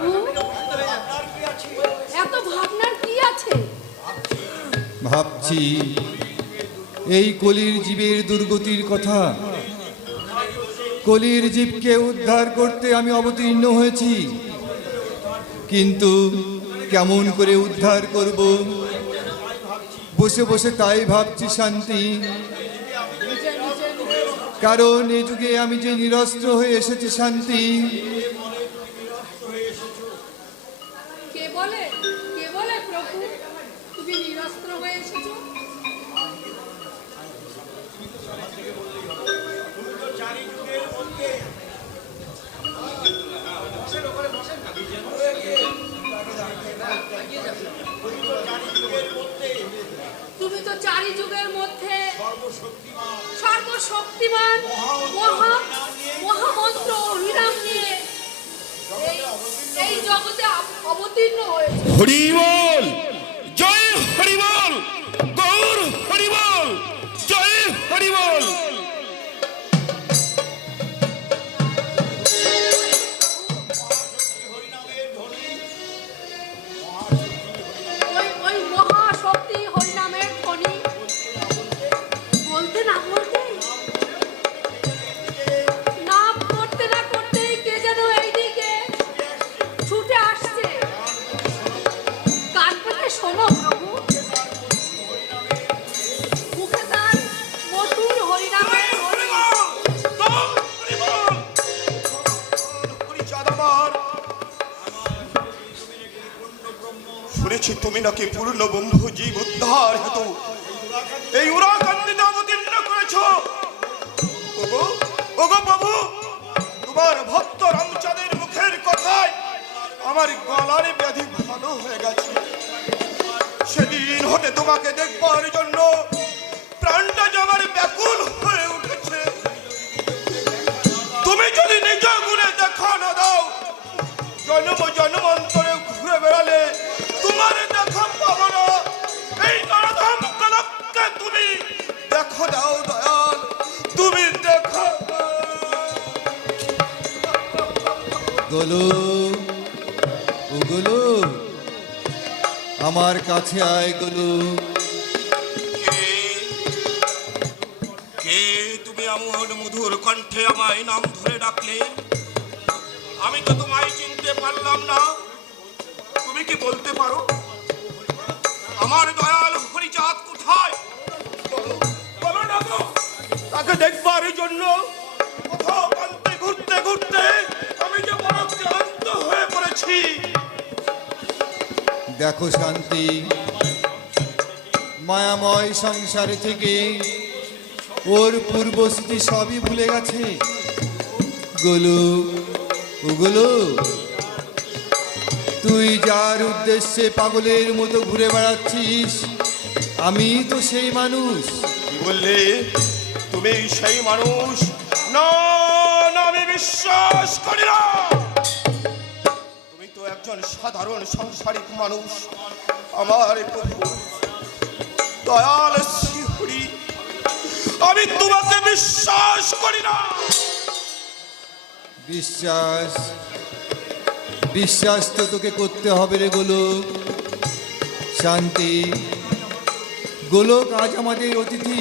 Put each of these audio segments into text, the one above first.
প্রভু, এত ভাবনার কি আছে? ভাবছি এই কলির জীবের দুর্গতির কথা। কলির জীবকে উদ্ধার করতে আমি অবতীর্ণ হয়েছি, কিন্তু কেমন করে উদ্ধার করব বসে বসে তাই ভাবছি শান্তি। কারণ এই যুগে আমি যে নিরস্ত্র হয়ে এসেছি শান্তি। কে বলে প্রভু তুমি নিরস্ত্র হয়ে এসেছো? তুমি তো চারি যুগের মধ্যে সর্বশক্তিমান মহামন্ত্র হরিনাম নিয়ে এই জগতে অবতীর্ণ হয়েছে। হরি বল, জয় হরি বল, গৌর হরি বল, জয় হরি বল। ওই মহাশক্তি হরিনামের ধ্বনি বলতে না বলতে, নাম করতে না করতেই কে যেন এইদিকে ছুটে আসছে। কান পেতে শোনো প্রভু, মুখে তার মধুর হরিনামের ধ্বনি। শুনেছি তুমি নাকি পূর্ণ বন্ধু জীব উদ্ধার হেতু এই উরাকান্দিতে অবতীর্ণ করেছ। ওগো ওগো প্রভু, তোমার ভক্ত রামচাঁদের মুখের কথায় আমার গলার ব্যাধি ভালো হয়ে গেছে। সেদিন হতে তোমাকে দেখবার জন্য প্রাণটা যে আমার ব্যাকুল হয়ে উঠেছে। তুমি যদি নিজ গুণে দেখা না দাও, জন্ম জন্মান্তরে ঘুরে বেড়ালে তোমার দেখা পাবো না। এই নরধাম কলককে তুমি দেখা দাও দয়াল, তুমি দেখা দাও। গোলু, ও গোলু, আমার কাছে আয় গোলু। কে তুমি এমন মধুর কণ্ঠে আমায় নাম ধরে ডাকলে? আমি তো তোমায় চিনতে পারলাম না। তুমি কি বলতে পারো আমার দয়াল হরিচাঁদ কোথায়? বলো না গো। তাকে দেখবার জন্য কোথাও প্রান্তে ঘুরতে ঘুরতে আমি যে বড় ক্লান্ত হয়ে পড়েছি। দেখো শান্তি, মায়াময় সংসারে থেকে ওর পূর্বস্মৃতি সবই ভুলে গেছে। গোলু, ও গোলু, তুই যার উদ্দেশ্যে পাগলের মতো ঘুরে বেড়াচ্ছিস, আমি তো সেই মানুষ। কি বললে? তুমি সেই মানুষ? না না, আমি বিশ্বাস করি না। তুমি তো একজন সাধারণ সাংসারিক মানুষ। আমার প্রভু দয়াল শ্রীহরি, আমি তোমাকে বিশ্বাস করি না। বিশ্বাস বিশ্বাস তো তোকে করতে হবে রে গোলক। শান্তি, গোলক আজ আমাদের অতিথি।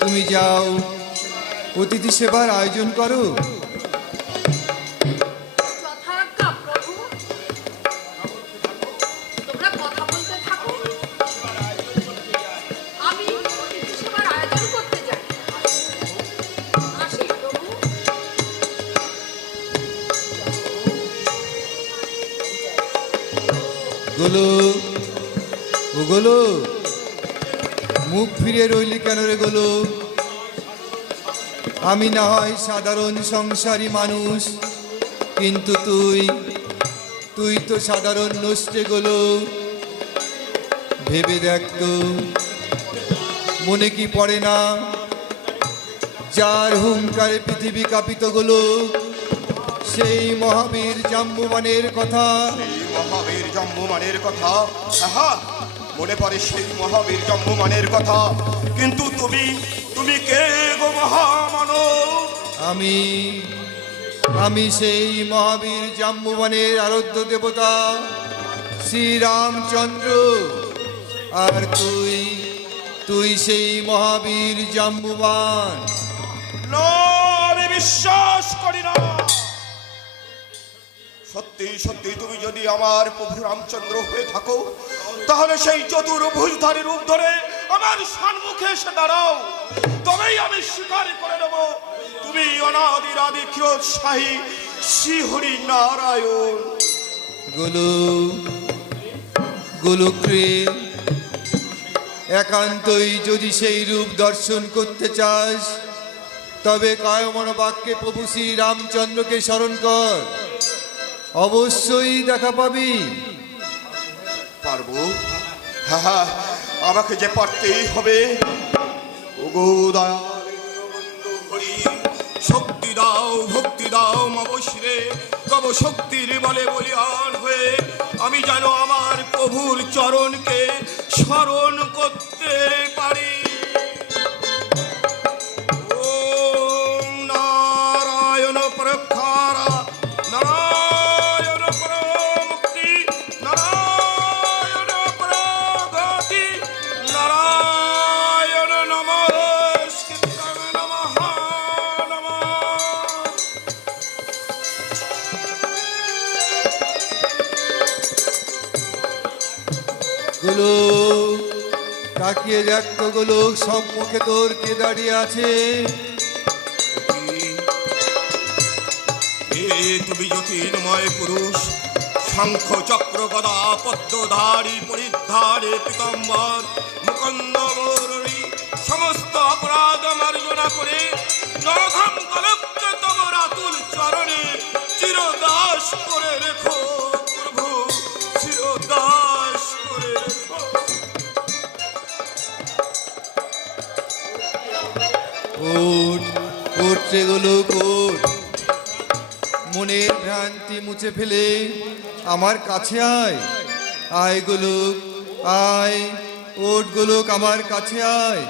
তুমি যাও, অতিথি সেবার আয়োজন করো। যথাজ্ঞা প্রভু, তোমরা কথা বলতে থাকো, আমি অতিথি সেবার আয়োজন করতে যাই। আসি প্রভু। গোলক, ও গোলক, মুখ ফিরে রইলি কেন রে গোলক? আমি না হয় সাধারণ সংসারী মানুষ, কিন্তু তুই তো সাধারণ নষ্টে গোলক। ভেবে দেখ তো, মনে কি পড়ে না যার হুঙ্কারে পৃথিবী কাঁপিত গোলক, সেই মহাবীর জাম্বুবানের কথা। মহাবীর জম্বুমানের কথা? হ্যাঁ, মনে পড়ে সেই মহাবীর জম্বুমানের কথা। কিন্তু তুমি কে গো মহামানব? আমি সেই মহাবীর জাম্বুবানের আরাধ্য দেবতা শ্রীরামচন্দ্র। আর তুই তুই সেই মহাবীর জাম্বুবান। না, আমি বিশ্বাস করি না। সত্যি সত্যি তুমি যদি আমার প্রভু রামচন্দ্র হয়ে থাকো, তাহলে সেই চতুর্ভুজধারী রূপ ধরে আমার সম্মুখে এসে দাঁড়াও, তবেই আমি স্বীকার করে নেব তুমি অনাদির আদি চিরস্থায়ী শ্রীহরি নারায়ণ। গোলক রে, একান্তই যদি সেই রূপ দর্শন করতে চাস, তবে কায়মন বাক্যে প্রভু শ্রী রামচন্দ্রকে স্মরণ কর, অবশ্যই দেখা পাবি। পারবো? হ্যাঁ হ্যাঁ, আমাকে যে পারতেই হবে। ওগো দয়াল বন্ধু হরি, শক্তি দাও, ভক্তি দাও মবশিরে, তব শক্তির বলে বলিয়ান হয়ে আমি যেন আমার প্রভুর চরণকে স্মরণ করতে পারি। ওম নারায়ণ প্রখারা, নারায়ণ প্রমুক্তি, নারায়ণ প্রগতি, নারায়ণ নমস্কৃত্যং নমঃ নমঃ। গোলক, তাকিয়ে দেখ তো গোলক, সম্মুখে তোর কে দাঁড়িয়ে আছে? তুমি জ্যোতির্ময় পুরুষ, শঙ্খ চক্র গদা পদ্মধারী পরিধারে পীতাম্বর মুকুন্দ মুরলী, সমস্ত অপরাধ মার্জনা করে নরধাম গোলককে তোমার আতুল চরণে চিরদাস করে রেখো প্রভু, চিরদাস করে রেখো। ওঠ ওঠ রে গোলক, ওঠ। মনের ভ্রান্তি মুছে ফেলে আমার কাছে আয়। আয় গোলক, আয়। ওঠ গোলক, আমার কাছে আয়।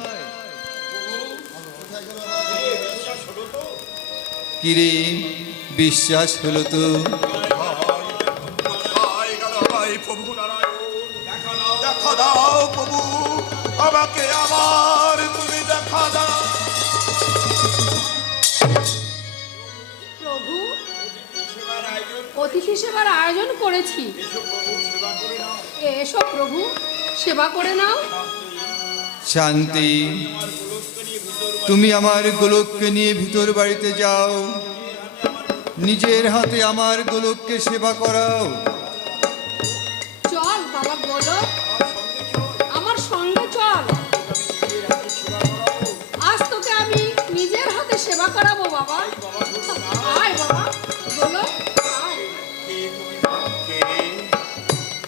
কিরে, বিশ্বাস হলো তো? প্রভু নারায়ণ, দেখা দাও প্রভু, আমাকে আবার তুমি দেখা দাও। প্রভু, অতিথি সেবার আয়োজন করেছি, এসো প্রভু, সেবা করে নাও। শান্তি, তুমি আমার গোলককে নিয়ে ভিতর বাড়িতে যাও, নিজের হাতে আমার গোলককে সেবা করাও। চল বাবা গোলক, আমার সঙ্গে চল, আজ তোকে আমি নিজের হাতে সেবা করাবো বাবা। আয় বাবা গোলক, আয়।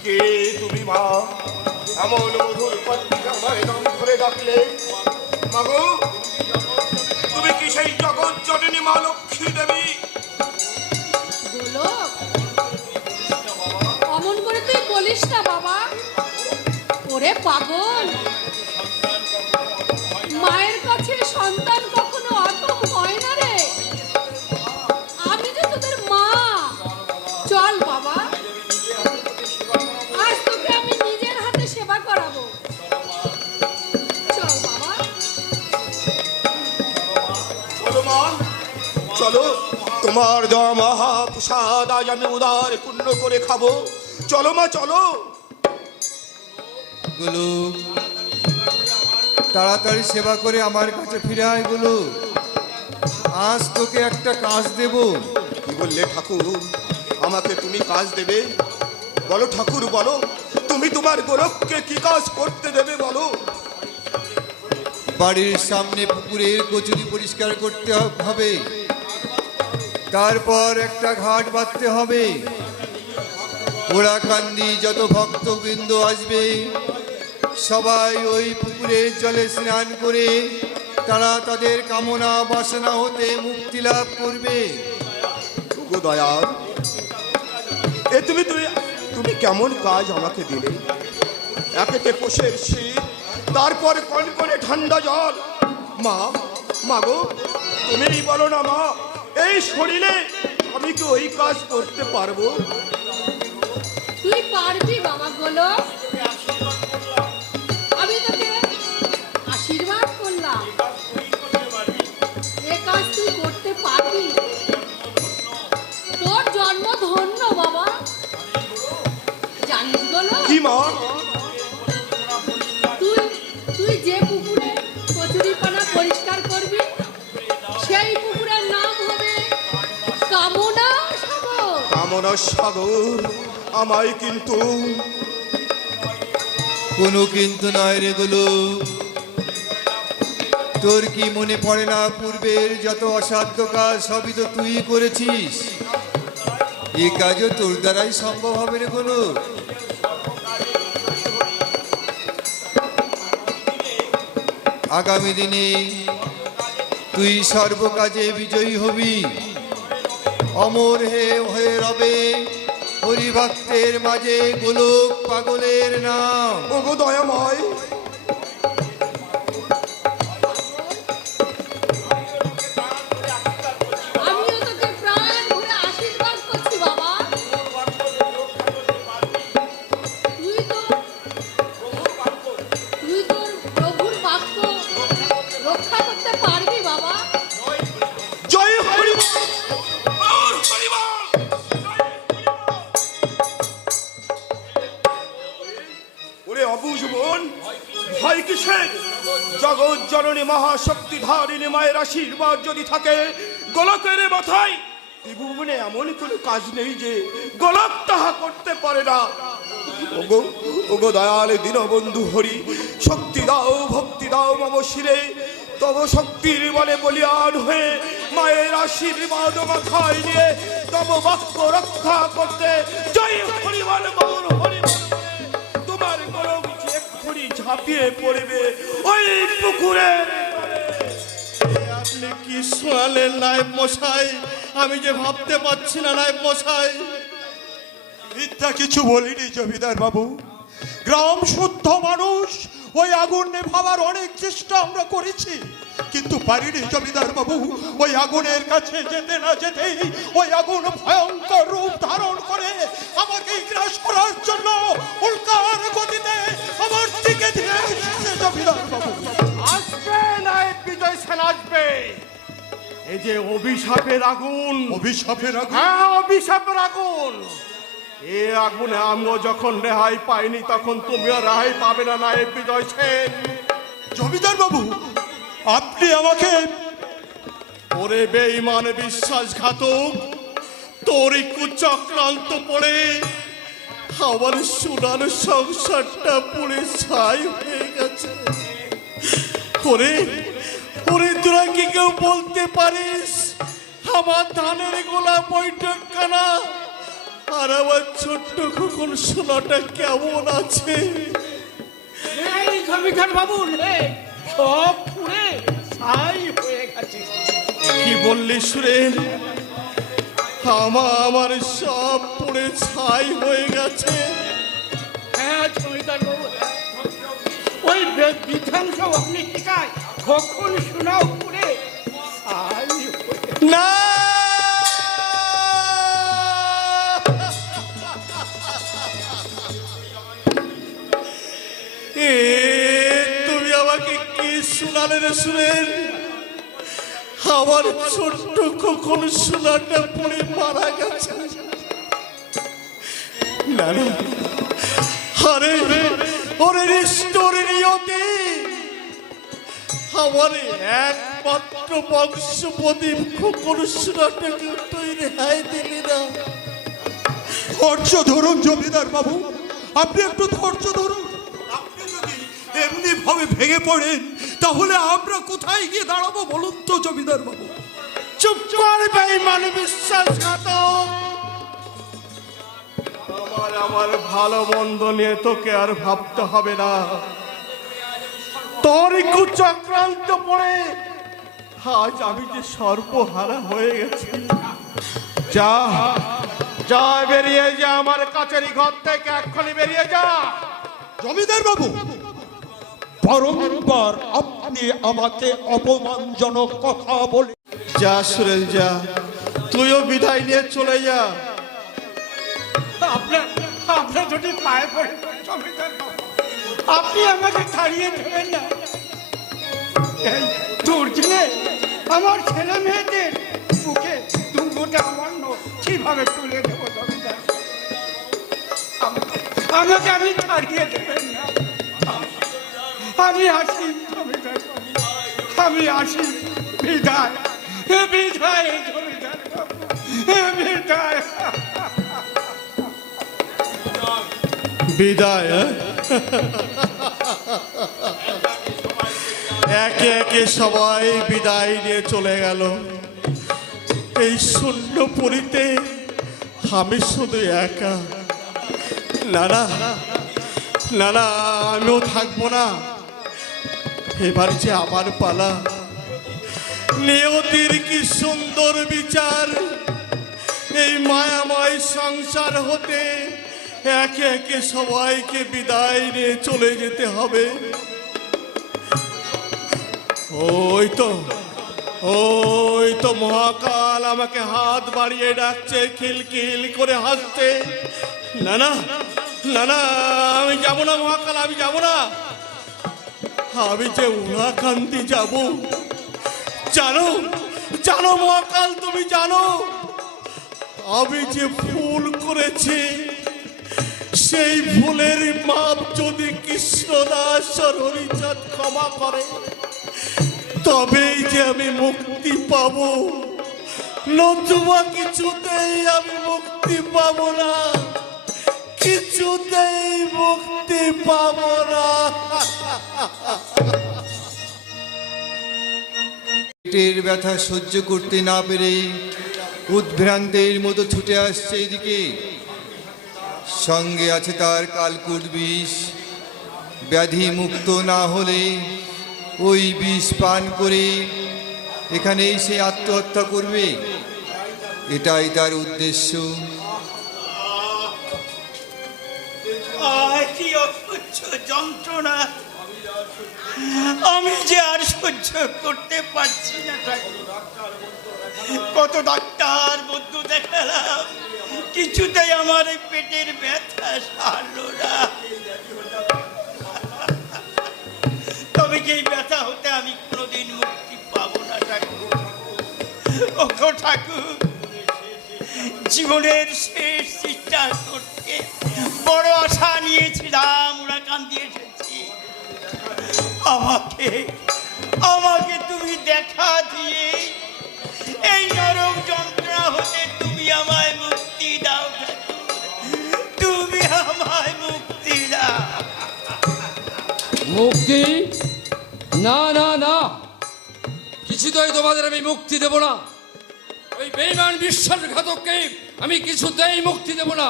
কে তুমি মা? এমন মধুর কণ্ঠে আমায় নাম ধরে ডাকলে। মাগো, তুমি কি সেই জগৎ জননী মা লক্ষ্মী দেবী? গোলক, অমন করে তুই বলিস না বাবা। ওরে পাগল, মায়ের কাছে সন্তান কখনো অতম হয় না রে। আমি যে তোদের মা। চল বাবা, আজ তোকে আমি নিজের হাতে সেবা করাবো। চল বাবা। চলো মা, চলো, তোমার দেওয়া মহাপ্রসাদ আজ আমি উদার পূর্ণ করে খাবো। চলো মা, চলো। গোলক, তাড়াতাড়ি সেবা করে আমার কাছে ফিরে আয় গোলক। আজ তোকে একটা কাজ দেব। কি বললে ঠাকুর? আমাকে তুমি কাজ দেবে? বলো ঠাকুর, বলো, তুমি তোমার গোলককে কি কাজ করতে দেবে বলো। বাড়ির সামনে পুকুরের কচুরি পরিষ্কার করতে হবে, তারপর একটা ঘাট বাঁধতে হবে। ওরাকান্দি যত ভক্তবৃন্দ আসবে, সবাই ওই পুকুরের জলে স্নান করে তারা তাদের কামনা বাসনা হতে মুক্তি লাভ করবে। ওগো দয়াল, এ তুমি তুমি তুমি কেমন কাজ আমাকে দিলে? একেতে পোষের শীত, তারপর কনকনে ঠান্ডা জল। মা, মাগো, তুমিই বলো না মা, এই শরীরে আমি কি ওই কাজ করতে পারবো? তুই পারবি বাবা গোলক, আমি তোকে আশীর্বাদ করলাম, এ কাজ তুই করতে পারবি। তোর জন্ম ধন্য বাবা। জানিস গোলক, কি মা? তুই যে পুকুরে কচুরিপানা পরিষ্কার করবি সেই পুকুরের নাম হবে কামনা সাগর। কামনা সাগর। আমায় কিন্তু কোনো কিন্তু নয় রে গোলক। তোর কি মনে পড়ে না পূর্বের যত অসাধ্য কাজ সবই তো তুই করেছিস? এ কাজও তোর দ্বারাই সম্ভব হবে রে গোলক। আগামী দিনে তুই সর্বকাজে বিজয়ী হবি, অমর হয়ে রবে হরিভক্তের মাঝে গোলক পাগলের নাম। ওগো দয়াময়, আমিও তোকে প্রাণ ভরে আশীর্বাদ করছি বাবা। তুই তোর প্রভুর বাক্য রক্ষা করতে পারবি বাবা। জয় হরিবল। গৌর হরিবল। ওরে অবুঝ বোন, ভয় কিসের? জগৎ জননী মহাশক্তি ধারিণী মায়ের আশীর্বাদ যদি থাকে গোলকের মাথায়, ত্রিভুবনে এমন কোনো কাজ নেই যে গোলক তাহা করতে পারে না। ওগো ওগো দয়াল দীনবন্ধু হরি, শক্তি দাও ভক্তি দাও মম শিরে। তব শক্তির বলে বলিয়ান হয়ে মায়ের আশীর্বাদ মাথায় নিয়ে তব বাক্য রক্ষা করতে জয় হরিবল গৌর হরিবল। তোমার গরম এক্ষুনি ঝাঁপিয়ে পড়বে ওই পুকুরে। আপনি কি শোনালেন নায়েব মশাই? আমি যে ভাবতে পারছি না নায়েব মশাই। মিথ্যা কিছু বলিনি জমিদার বাবু। গ্রাম শুদ্ধ মানুষ, ওই আগুন নেভাবার অনেক চেষ্টা আমরা করেছি, কিন্তু পারিনি জমিদার বাবু। ওই আগুনের কাছে যেতে না যেতেই ওই আগুন ভয়ঙ্কর রূপ ধারণ করে আমাকে গ্রাস করার জন্য উল্কার গতিতে আমার দিকে ধীরে এসেছে জমিদার বাবু। আসবে নায়েব বিজয় সেন আসবে। এই যে অভিশাপের আগুন, অভিশাপের আগুন। হ্যাঁ অভিশাপের আগুন। এ আগুনে আমিও যখন রেহাই পাইনি তখন তুমিও রেহাই পাবে না নায়েব বিজয় সেন। জমিদার বাবু, আপনি আমাকে ওরে বেঈমান বিশ্বাসঘাতক, তোরই কুচক্রান্ত পড়ে আমার সোনার সংসারটা পুড়ে ছাই হয়ে গেছে। ওরে ওরে তোরা কি কেউ বলতে পারিস আমার ধানের গোলা বৈঠকখানা আর আমার ছোট্ট খোকন সোনাটা কেমন আছে? এই জমিদার বাবু রে, সব পুড়ে ছাই হয়ে গেছে। কি বললি সুরেন? আমার সব পুড়ে ছাই হয়ে গেছে। হ্যাঁ জমিদার বাবু, ওই বিধ্বংস অগ্নিটিকায় কখন শোনাও পুড়ে ছাই হয়ে গেছে। না এ তুমি আমাকে কি শোনালে রে সুরেন? আমার ছোট্ট কখন সোনাটা পড়ে মারা গেছে। না না, আরে ওরে রিস্টোরে নিয়তি আমার একমাত্র বংশপতি কখন সোনাটাকে তুই রেহাই দিলি না। ধৈর্য ধরুন জমিদার বাবু, আপনি একটু ধৈর্য ধরুন। আপনি যদি এমনি ভাবে ভেঙে পড়েন তাহলে আমরা কোথায় গিয়ে দাঁড়াবো বলুন তো জমিদার বাবু? চুপ কর বেঈমান বিশ্বাসঘাতক। আমার ভালো মন্দ নিয়ে তোকে আর ভাবতে হবে না। তোর কুচক্রান্ত পড়ে আজ আমি যে সর্বহারা হয়ে গেছি। যা যা, বেরিয়ে যা আমার কাছেরই ঘর থেকে, এক্ষুনি বেরিয়ে যা। জমিদার বাবু, বারংবার আপনি আমাকে অপমানজনক কথা বলে। যা সুরেল যা, তুইও বিদায় নিয়ে চলে যা। আপনার আপনার যদি পায়ে পড়ে জমিদার বাবু, আপনি আমাকে ছাড়িয়ে দেবেন না। এই দুর্দিনে আমার ছেলে মেয়েদের বুকে দুর্গটা আমার কিভাবে তুলে দেবো জমিদার? আমাকে আপনি ছাড়িয়ে দেবেন না। আমি আসি জমিদার বাবু, আমি আসি। বিদায় বিদায় জমিদার বাবু, বিদায়। বিদায়? একে একে সবাই বিদায় নিয়ে চলে গেল। এই শূন্য পুরীতে আমি শুধু একা। না না না না, আমিও থাকবো না। এবার যে আমার পালা। নিয়তির কি সুন্দর বিচার। এই মায়াময় সংসার হতে একে একে সবাইকে বিদায় নিয়ে চলে যেতে হবে। ওই তো মহাকাল আমাকে হাত বাড়িয়ে ডাকছে, খিলখিল করে হাসছে। না না না না, আমি যাব না মহাকাল, আমি যাব না। আমি যে উড়াকান্দি যাব। জানো জানো মহাকাল, তুমি জানো আমি যে ভুল করেছি, সেই ভুলের মাপ যদি কৃষ্ণদাস আর হরিচাঁদ ক্ষমা করে, তবেই যে আমি মুক্তি পাবো। নতুবা কিছুতেই আমি মুক্তি পাবো না, কিছুতেই মুক্তি পাবো না। পেটের ব্যথা সহ্য করতে না পেরে উদ্ভ্রান্তের মতো ছুটে আসছে এদিকে। সঙ্গে আছে তার কালকুট বিষ। ব্যাধি মুক্ত না হলে ওই বিষ পান করে এখানেই সে আত্মহত্যা করবে, এটাই তার উদ্দেশ্য। কি অসহ্য যন্ত্রণা, আমি যে আর সহ্য করতে পারছি না। কত ডাক্তার বৈদ্য দেখালাম, কিছুতেই আমার এই পেটের ব্যথা সারলো না। তবে কি এই ব্যথা হতে আমি কোনোদিন মুক্তি পাবো না ঠাকুর? ওগো ঠাকুর, জীবনের শেষ চেষ্টা করতে বড় আশা নিয়েছিলাম, ওরা কান্দি এসেছি। আমাকে তুমি দেখা দিয়ে এই নরক যন্ত্রণা হতে তুমি আমায় মুক্তি দাও ঠাকুর, তুমি আমায় মুক্তি দাও। মুক্তি? না না না, কিছুতেই তোমাদের আমি মুক্তি দেব না। ওই বেঈমান বিশ্বাসঘাতককে আমি কিছুতেই মুক্তি দেব না।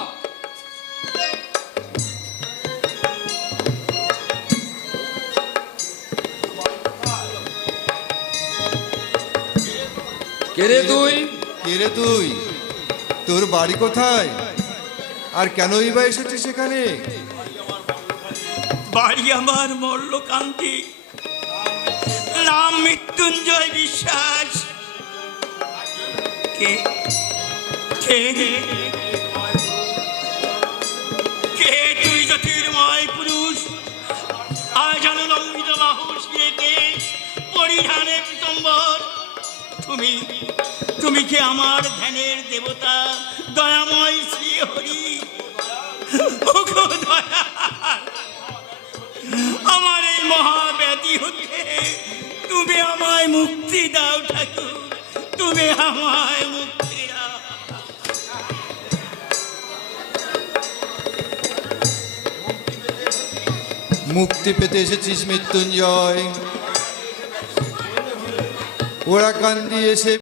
কে রে তুই? কে রে তুই? তোর বাড়ি কোথায় আর কেনই বা এসেছিস সেখানে? বাড়ি আমার মল্লকান্তি, নাম মৃত্যুঞ্জয় বিশ্বাস। কে কে কে তুই জ্যোতির্ময় পুরুষ, আজ আনন্দিত বাহুস কেশ পরিধানে পিতম্বর। তুমি কি আমার ধ্যানের দেবতা দয়াময় শ্রী হরি? ওগো দয়াল, আমার এই মহাব্যাধি হতে তুমি আমায় মুক্তি দাও ঠাকুর, তুমি আমায় মুক্তি দাও। মুক্তি পেতে এসেছিস মৃত্যুঞ্জয়? ওরা কান্দি এসে